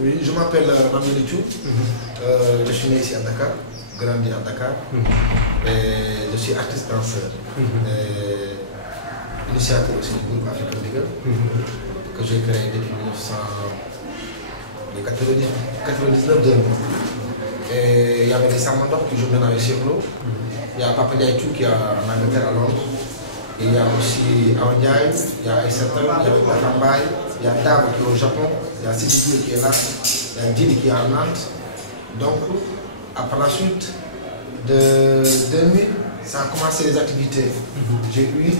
Oui, je m'appelle Ramil Chou. Je suis né ici à Dakar, grandi à Dakar. Et je suis artiste danseur. Initiateur aussi du groupe African Digger que j'ai créé depuis 1999. Et il y avait des Samandors qui jouent maintenant avec Chirlo. Il y a Papa Diaïtou qui est en Angleterre à Londres. Et il y a aussi Awandiaï, il y a Aïssata, il y a Bakambaï, il y a Dab qui est au Japon, il y a Sidi qui est là, il y a Dili qui est à Nantes. Donc, après la suite de 2000, ça a commencé les activités. J'ai eu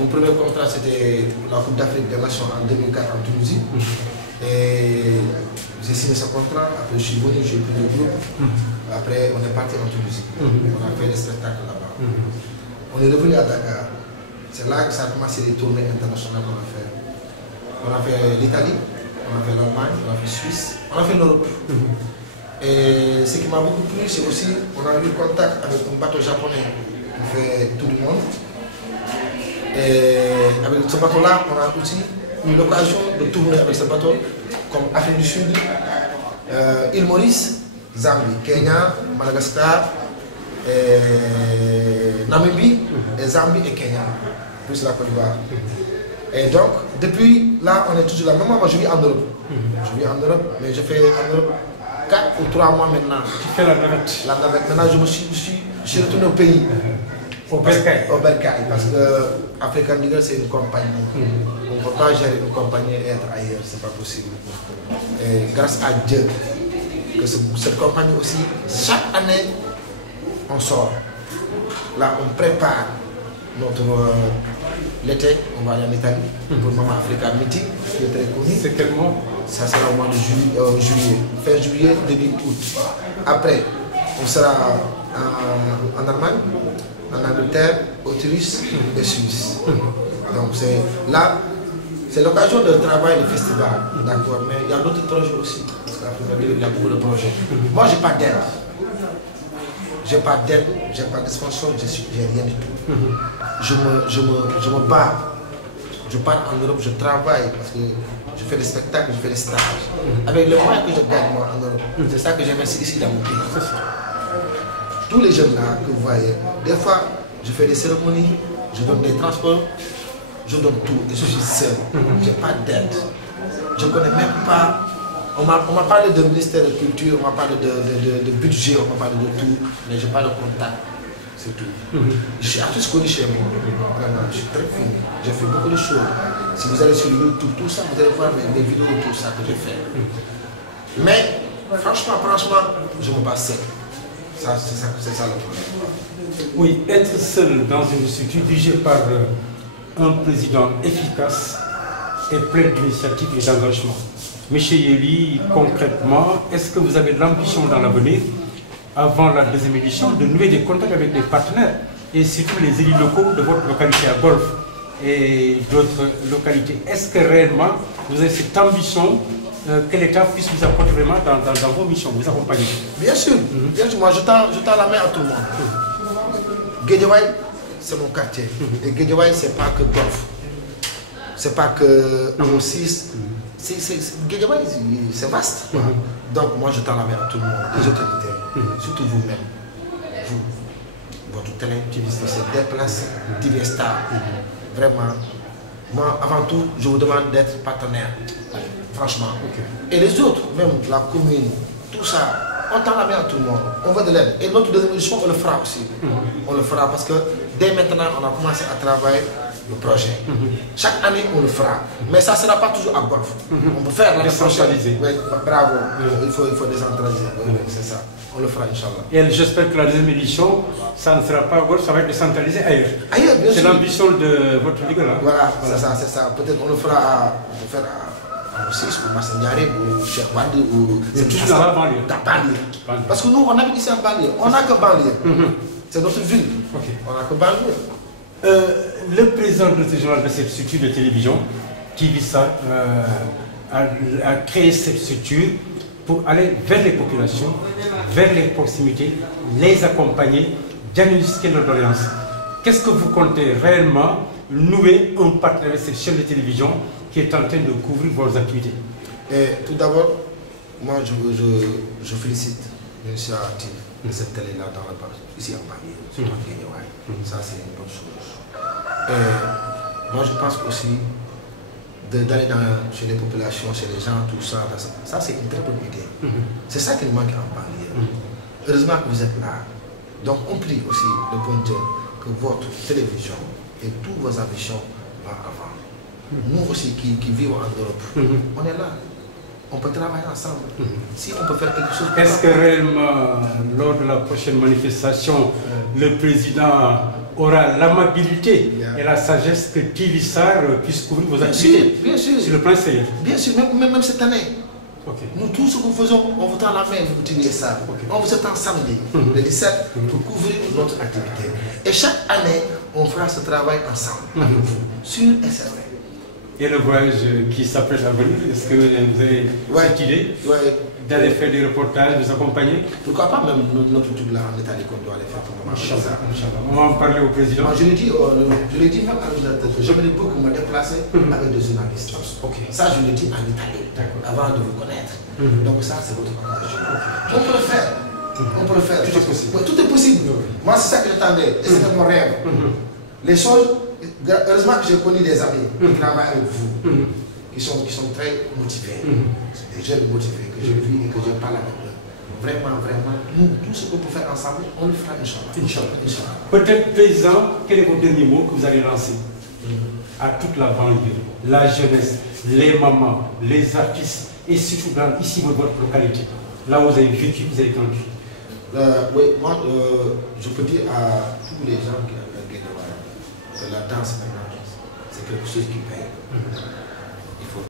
mon premier contrat, c'était la Coupe d'Afrique des Nations en 2004 en Tunisie. Et j'ai signé ce contrat, après je suis venu, j'ai pris le groupe. Après, on est parti en Tunisie. On a fait des spectacles là-bas. On est revenu à Dakar. C'est là que ça a commencé les tournées internationales qu'on a fait. On a fait l'Italie, on a fait l'Allemagne, on a fait Suisse, on a fait l'Europe. Et ce qui m'a beaucoup plu, c'est aussi on a eu contact avec un bateau japonais qui fait tout le monde. Et avec ce bateau-là, on a aussi eu l'occasion de tourner avec ce bateau, comme Afrique du Sud, Île Maurice, Zambie, Kenya, Madagascar, Namibie, et Zambie et Kenya, plus la Côte d'Ivoire. Et donc, depuis là, on est toujours là. Même moi, je vis en Europe. Je vis en Europe, mais je fais en Europe 4 ou 3 mois maintenant. Tu fais la navette. La navette. Maintenant, je suis retourné au pays. Au Bercail. Au Bercail, parce que African Digger, c'est une compagnie. On ne peut pas gérer une compagnie et être ailleurs, c'est pas possible. Et grâce à Dieu, que cette compagnie aussi, chaque année, on sort. Là, on prépare notre l'été, on va aller en Italie pour Mama Africa Meeting, qui est très connu. C'est quel mois? Ça sera au mois de juillet, fin juillet, début août. Après, on sera en Allemagne, en Angleterre, Autriche et Suisse. Donc là, c'est l'occasion de travailler le festival, d'accord, mais il y a d'autres projets aussi, parce qu'il y a beaucoup de projets. Moi, je n'ai pas d'aide. J'ai pas d'aide, j'ai pas de sponsor, j'ai rien du tout. Je me bats. Je pars en Europe, je travaille parce que je fais des spectacles, je fais des stages. Avec les moyens que je gagne moi en Europe, c'est ça que j'investis ici dans mon pays. Tous les jeunes là que vous voyez, des fois je fais des cérémonies, je donne des transports, je donne tout et je suis seul. J'ai pas d'aide. Je ne connais même pas. On m'a parlé de ministère de culture, on m'a parlé de budget, on m'a parlé de tout, mais je n'ai pas de contact, c'est tout. Je suis artiste connu chez moi, vraiment, je suis très fini, j'ai fait beaucoup de choses. Si vous allez sur YouTube, tout ça, vous allez voir mes vidéos, tout ça que j'ai fait. Mais franchement, je me bats seul. C'est ça le problème. Oui, être seul dans une structure dirigée par un président efficace et plein d'initiatives et d'engagement. Monsieur Yeli, concrètement, est-ce que vous avez l'ambition dans l'avenir, avant la deuxième édition, de nouer des contacts avec des partenaires et surtout les élus locaux de votre localité à Golfe et d'autres localités? Est-ce que réellement vous avez cette ambition que l'État puisse vous apporter vraiment dans vos missions, vous accompagner? Bien sûr, bien sûr, moi je tends la main à tout le monde. Guédiawaye, c'est mon quartier. Et Guédiawaye, c'est pas que Golfe. C'est pas que Amo6. Guédiawaye, c'est vaste. Donc moi je tends la main à tout le monde, les autorités, surtout vous-même. Vous, votre télé, qui se déplace, Divestar. Vraiment, moi avant tout, je vous demande d'être partenaire. Franchement. Et les autres, même la commune, tout ça, on tend la main à tout le monde. On veut de l'aide. Et notre deuxième édition, on le fera aussi. On le fera parce que dès maintenant, on a commencé à travailler le projet. Chaque année, on le fera. Mais ça ne sera pas toujours à Golfe. On peut faire la décentraliser. Oui, bravo. Il faut décentraliser. Oui, c'est ça. On le fera, Inch'Allah. Et j'espère que la deuxième édition, ça ne sera pas à Golfe, ça va être décentralisé ailleurs. Ailleurs, bien sûr. C'est l'ambition de votre ligue là. Voilà, c'est ça. Peut-être on le fera à Amo6 ou Massendiaré ou Cheikh Wade ou... C'est toujours dans la banlieue. Dans la banlieue. Parce que nous, on habite ici en banlieue. On n'a que banlieue. C'est notre ville. On n'a que banlieue. Le président de ce journal de cette structure de télévision, Tivissa, a créé cette structure pour aller vers les populations, vers les proximités, les accompagner, diagnostiquer leurs doléances. Qu'est-ce que vous comptez réellement nouer un partenariat avec cette chaîne de télévision qui est en train de couvrir vos activités? Tout d'abord, moi, je félicite l'initiative de cette télé-là dans le parc, ici en Paris, sur le Guédiawaye. Ça, c'est une bonne chose. Et moi, je pense aussi d'aller chez les populations, chez les gens, tout ça, ça c'est une très bonne idée. C'est ça qui nous manque en Paris. Heureusement que vous êtes là. Donc, on prie aussi le bon Dieu que votre télévision et toutes vos ambitions vont avant. Nous aussi qui vivons en Europe, on est là. On peut travailler ensemble. Si on peut faire quelque chose. Est-ce que réellement, lors de la prochaine manifestation, le président aura l'amabilité et la sagesse que TV Sarr puisse couvrir vos activités? Bien sûr. Sur le plan extérieur? Bien sûr, même cette année. Nous, tout ce que nous faisons, on vous tend la main, vous TV Sarr. On vous attend samedi, le 17, pour couvrir notre activité. Et chaque année, on fera ce travail ensemble, avec vous, sûr et certain. Et le voyage qui s'apprête à venir, est-ce que vous avez cette idée d'aller faire des reportages, vous accompagner? Pourquoi pas même notre truc là en Italie qu'on doit aller faire pour le moment. On va en parler au président. Je l'ai dit même à l'ordinateur, j'aimerais beaucoup me déplacer avec des journalistes. Ça, je l'ai dit en Italie, avant de vous connaître. Donc ça, c'est votre engagement. On peut le faire. On peut le faire. Tout est possible. Tout est possible. Moi, c'est ça que j'attendais. Et c'était mon rêve. Les choses, heureusement que j'ai connu des amis qui travaillent avec vous, qui sont très motivés. Des jeunes motivés que je vis et que je parle avec eux. Vraiment, nous, tout ce qu'on peut faire ensemble, on le fera, Inch'Allah. Peut-être, président, quel est votre dernier mot que vous allez lancer à toute la banlieue, la jeunesse, les mamans, les artistes, et surtout ici, votre localité, là où vous avez vécu, vous avez grandi? Oui, moi, je peux dire à tous les gens qui ont que la danse maintenant, c'est quelque chose qui paye. Il faut